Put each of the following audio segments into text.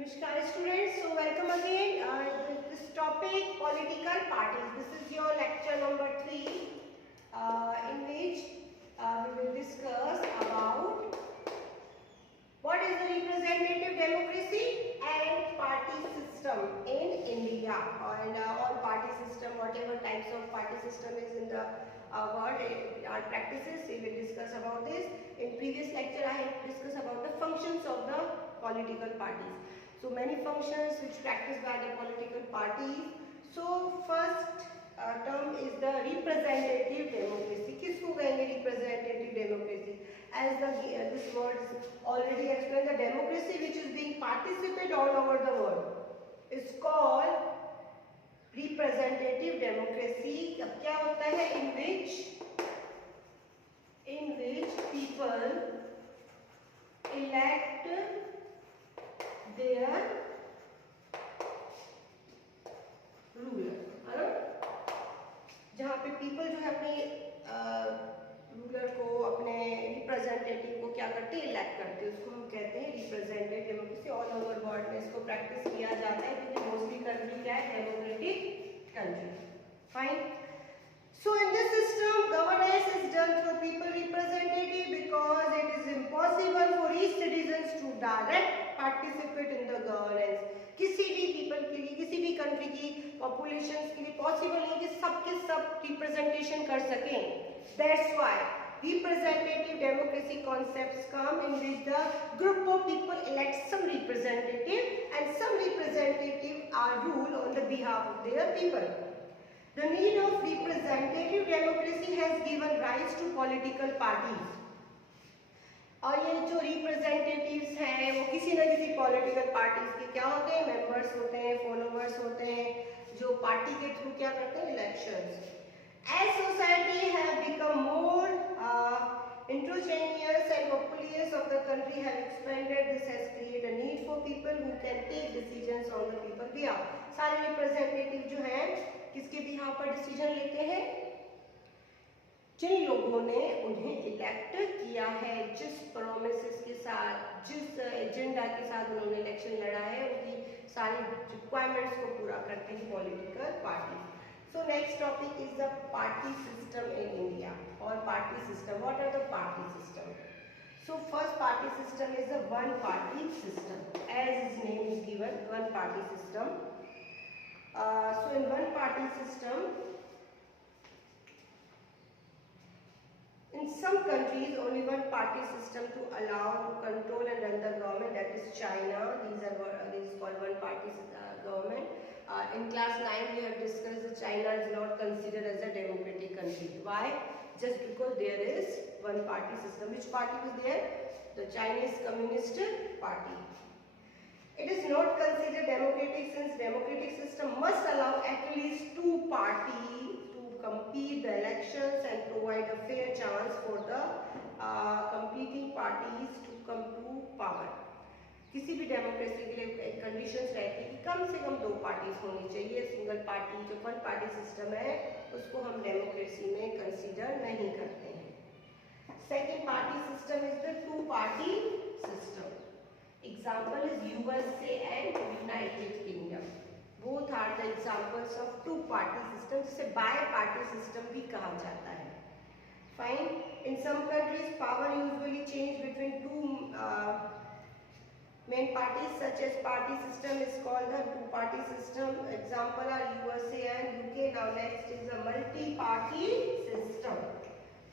Namaskar students, so welcome again. This topic political parties. This is your lecture number 3 in which we will discuss about what is the representative democracy and party system in India, and all party system, whatever types of party system is in the world, our practices, we will discuss about this. In previous lecture I have discussed about the functions of the political parties. So many functions which practiced by the political parties. So first term is the representative democracy. किसको कहेंगे representative democracy? As this word is already explained, the democracy which is being participated all over the world is called representative democracy. अब क्या होता है? In which people elect their ruler, है ना? जहाँ पे पीपल जो है अपने रूलर को, अपने रिप्रेजेंटेटिव को क्या करते हैं? इलेक्ट करते हैं. उसको हम कहते हैं representative democracy. All over world में इसको प्रैक्टिस किया जाता है क्योंकि मोस्टली कंट्री क्या है? Democratic country. Fine. So in this system, governance is done through people representative because it is impossible for each citizens to direct participate in the governance. किसी भी people के लिए, किसी भी country की populations के लिए possible नहीं कि सबके सब representation कर सकें. That's why representative democracy concepts come in which the group of people elect some representative and some representative are rule on the behalf of their people. The need of representative democracy has given rise to political parties. और ये जो रिप्रेजेंटेटिव्स हैं वो किसी न किसी political parties के क्या होते हैं? मेंबर्स होते हैं, फॉलोवर्स होते हैं, जो पार्टी के थ्रू क्या करते हैं? Elections. As society have become more heterogeneous and populace of the country have expanded, this has created a need for people who can take decisions on the people behalf. सारे रिप्रेजेंटेटिव जो हैं किसके बिहाफ पर डिसीजन लेते हैं? जिन लोगों ने उन्हें इलेक्ट किया है, जिस प्रोमिसेस के साथ, जिस एजेंडा के साथ उन्होंने इलेक्शन लड़ा है, उनकी सारी रिक्वायरमेंट्स को पूरा करते हैं political party. So next topic is the party system in India or party system. What are the party system? So first party system is a one party system. As its name is given, one party system. So in one party system, in some countries only one party system to allow to control and run the government, that is China. This is called one party government. In class 9 we have discussed that China is not considered as a democratic country. Why? Just because there is one party system. Which party was there? The Chinese Communist Party. It is not considered democratic since democratic system must allow at least two parties to compete the elections and provide a fair chance for the competing parties to come to power. किसी भी डेमोक्रेसी के लिए एक कंडीशंस रहती है कि कम से कम दो पार्टीज होनी चाहिए. सिंगल पार्टी जो वन पार्टी सिस्टम है उसको हम डेमोक्रेसी में कंसीडर नहीं करते हैं. Second party system is the two party system. Example is USA and United Kingdom. Both are the examples of two-party system, जिसे bi-party system भी कहा जाता है. Fine. In some countries, power usually change between two main parties, such as party system is called the two-party system. Example are USA and UK. Now next is a multi-party system.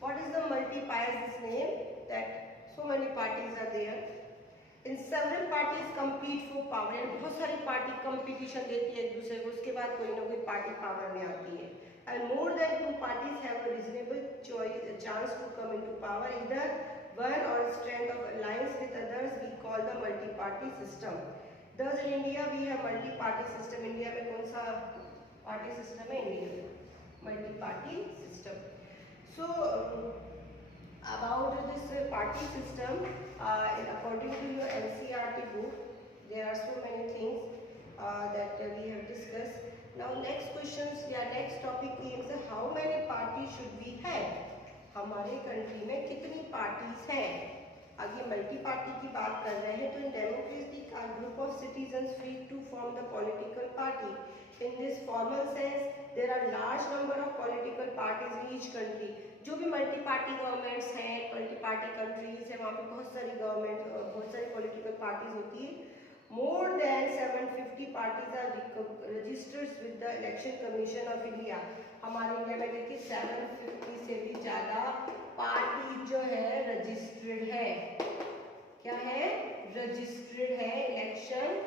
What is the multi-party? This name that so many parties are there. In several parties compete for power. यानी बहुत सारी party competition देती है एक दूसरे को, उसके बाद कोई ना कोई पार्टी पावर में आती है. And more than two parties have a reasonable chance to come into power. Either one or strength of alliance with others we call the multi-party system. Thus in India we have multi-party system. India में कौन सा party system है? India multi-party system. So about this party system, according to your NCERT book, there are so many things that we have discussed. Now next questions या next topic is how many parties should we have? हमारे कंट्री में कितनी पार्टीज हैं? आगे multi party की बात कर रहे हैं, तो इन डेमोक्रेसी का group of citizens free to form the political party. In this formal sense, there are large number of political parties in each country. जो भी मल्टी पार्टी गवर्नमेंट्स हैं, मल्टी पार्टी कंट्रीज हैं, वहाँ पे बहुत सारी गवर्नमेंट, बहुत सारी पॉलिटिकल पार्टीज होती है. More than 750 parties are registered with the Election Commission of India. हमारे इंडिया में देखिए 750 से भी ज़्यादा पार्टी जो है रजिस्टर्ड है. क्या है? रजिस्टर्ड है. इलेक्शन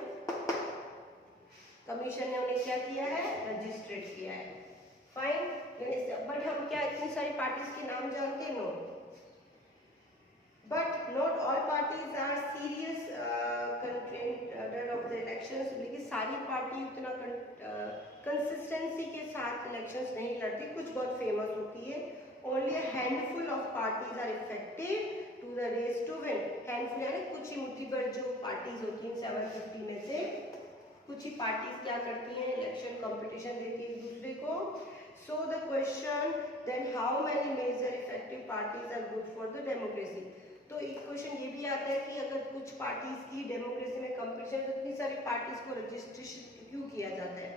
कमीशन ने उन्हें क्या किया है? रजिस्टर्ड किया है. फाइन. बट हम क्या इतनी सारी पार्टीज के नाम जानते हैं? No. But not all parties are serious contender of the elections. लेकिन सारी पार्टी उतना कंसिस्टेंसी के साथ इलेक्शंस नहीं लड़ती. कुछ बहुत फेमस होती है. Only a handful of parties are effective to the race to win. Handful यानी कुछ ही मुट्ठी भर जो पार्टीज होती हैं 750 में से कुछ ही पार्टीज क्या करती हैं? इलेक्शन कंपटीशन देती है एक दूसरे को. So the question then how many major effective parties are good for the democracy. तो एक क्वेश्चन ये भी आता है कि अगर कुछ पार्टीज की डेमोक्रेसी में कंपटीशन, तो इतनी सारी पार्टीज को रजिस्ट्रेशन क्यों किया जाता है?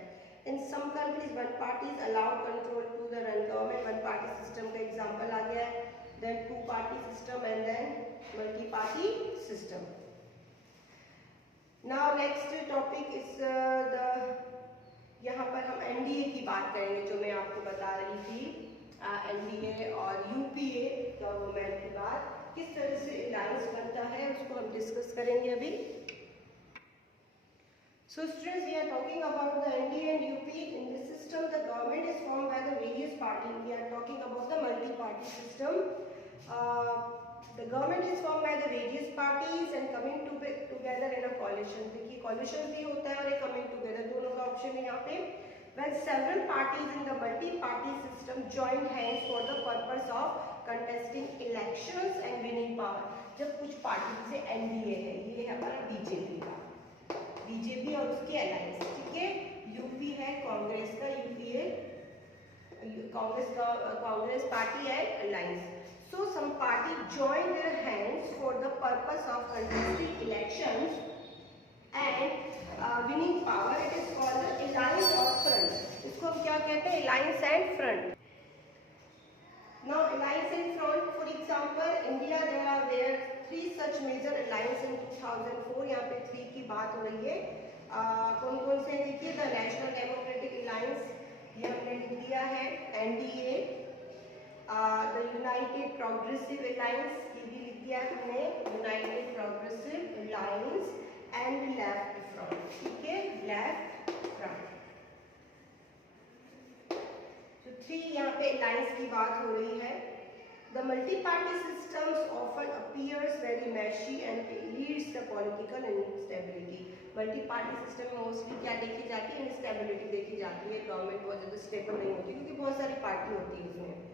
In some countries one parties allow control to the run government. One party system का एग्जांपल आ गया है. Then two party system and then multi party system. Now next topic is यहाँ पर हम एनडीए की बात करेंगे, जो मैं आपको बता रही थी. एनडीए और यूपीए गवर्नमेंट के बाद किस तरह से अलायंस बनता है उसको हम डिस्कस करेंगे अभी. So students, we are talking about the NDA and UP. In this system, the government is formed by the various parties. We are talking about the multi-party system. The government is formed by the various parties and coming together in a coalition. देखिए coalition भी होता है और एक coming together, दोनों का option है यहाँ पे. When several parties in the multi-party system join hands for the purpose of contesting elections and winning power. जब कुछ पार्टी जैसे एनडीए है, ये है हमारा बीजेपी का, बीजेपी और उसकी अलायंस. ठीक है. यूपी है कांग्रेस का, यूपीए कांग्रेस पार्टी है alliance. So some party join their hands for the purpose of contesting elections and winning power. It is called the alliance or front. इसको हम क्या कहते हैं? alliance and front. Now alliance and front, for example, India there are 3 such major alliance in 2004. यहाँ पे 3 की बात हो रही है. कौन कौन से देखिए? द नेशनल डेमोक्रेटिक अलायंस, ये हमने लिख दिया है. NDA, the United progressive alliance, ये भी लिख दिया है हमने, United progressive alliance and left front. ठीक है. Left front. तो 3 यहाँ पे अलायंस की बात हो रही है. The multi-party systems often appears very meshy and leads the political instability. Multi-party system में mostly क्या देखी जाती है? Instability देखी जाती है. गवर्नमेंट बहुत ज़्यादा स्टेबल नहीं होती क्योंकि बहुत सारी पार्टी होती है इसमें.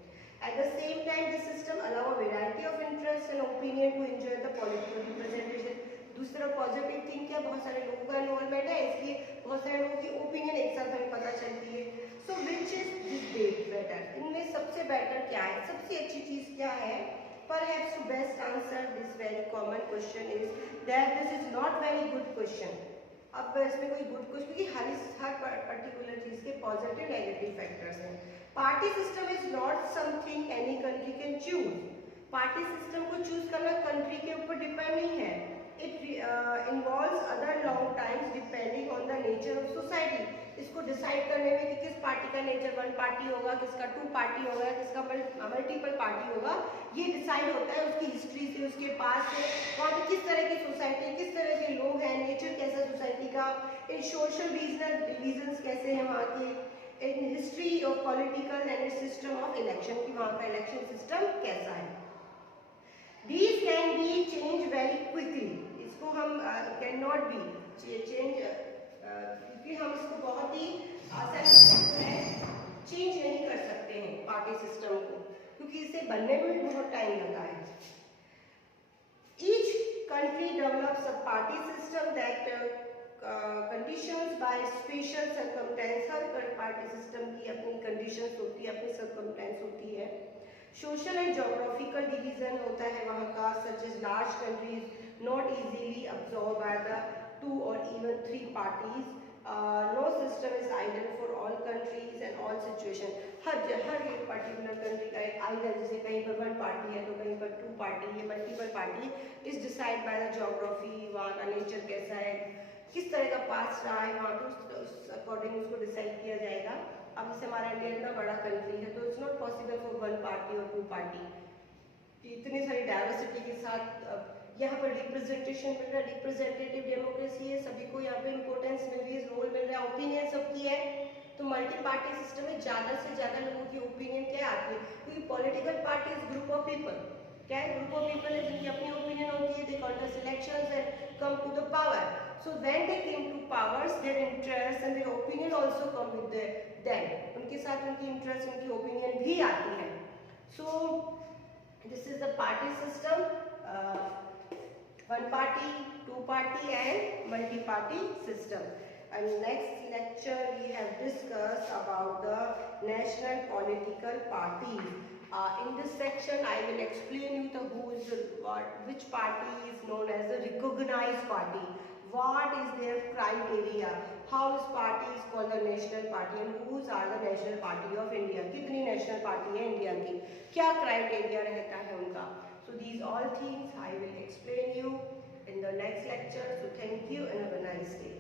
At the same time, the system allow a variety of interests and opinion to enjoy the political representation. दूसरा पॉजिटिव थिंग क्या? बहुत सारे लोगों का इन्वॉल्वमेंट है, इसलिए बहुत सारे लोगों की ओपिनियन एक साथ हमें पता चलती है. सो विच इज दिस बेटर? इनमें सबसे बेटर क्या है? सबसे अच्छी चीज क्या है? Perhaps to best answer this very common question is that this is not very good question. अब इसमें कोई गुड क्वेश्चन, क्योंकि हर पर्टिकुलर चीज के पॉजिटिव नेगेटिव फैक्टर्स हैं. Party system is not something any country can choose. Party system को चूज करना कंट्री के ऊपर डिपेंड नहीं है. It involves other long times depending on the nature of society. इसको डिसाइड करने में कि किस पार्टी का नेचर 1 पार्टी होगा, किसका 2 पार्टी होगा, किसका मल्टीपल पार्टी होगा, ये डिसाइड होता है उसकी हिस्ट्री से, उसके पास से, वहाँ पे किस तरह की सोसाइटी, किस तरह के लोग हैं, नेचर कैसा सोसाइटी का, इन सोशल डिविजन्स कैसे हैं वहाँ के, in history of political and system of election, कि वहाँ का इलेक्शन सिस्टम कैसा है. These can be changed very quickly. इसको हम कैन नॉट बी चेंज, क्योंकि हम इसको बहुत ही आसानी चेंज नहीं कर सकते हैं पार्टी सिस्टम को, क्योंकि इसे बनने में बहुत टाइम लगा है. Each country develops a party system that conditions by special circumstance. Her party system की अपनी कंडीशंस होती है, अपनी सर्कमस्टेंस होती है. सोशल एंड जोग्राफिकल डिवीजन होता है वहाँ का, such as large countries not easily absorb by the 2 or even 3 parties. No system is ideal for all countries and all situation. हर एक पर्टिकुलर कंट्री का एक आइडियल, जैसे कहीं पर 1 पार्टी है तो कहीं पर 2 पार्टी है, multiple party, is decide by the geography, वहाँ का नेचर कैसा है, किस तरह का पास रहा है वहाँ पे, उस अकॉर्डिंग उसको डिसाइड किया जाएगा। अब जैसे हमारा इंडिया इतना बड़ा कंट्री है तो इट्स नॉट पॉसिबल फॉर 1 पार्टी और 2 पार्टी, इतनी सारी डाइवर्सिटी के साथ यहाँ पर रिप्रेजेंटेशन मिल रहा है, रिप्रेजेंटेटिव डेमोक्रेसी है, सभी को यहाँ पे इंपॉर्टेंस मिल रही है, रोल मिल रहा है, ओपिनियन सबकी है। तो मल्टी पार्टी सिस्टम में ज़्यादा से ज़्यादा लोगों की ओपिनियन क्या आती है, क्योंकि political party is group of people, क्या है, ग्रुप ऑफ पीपल है जिनकी अपनी ओपिनियन होती है, they contest elections and come to the power. So when they came to powers, their interests and their opinion also come with them. उनके साथ उनकी interest, उनकी opinion भी आती है। So this is the party system, 1 party, 2 party and multi-party system. And next lecture we have discussed about the national political parties. In this section I will explain you which party is known as the recognized party. What is their criteria? How is party is called the national party and whose are the national party of India? कितनी national party है इंडिया की? क्या criteria रहता है उनका? So these all things I will explain you in the next lecture. So thank you and have a nice day.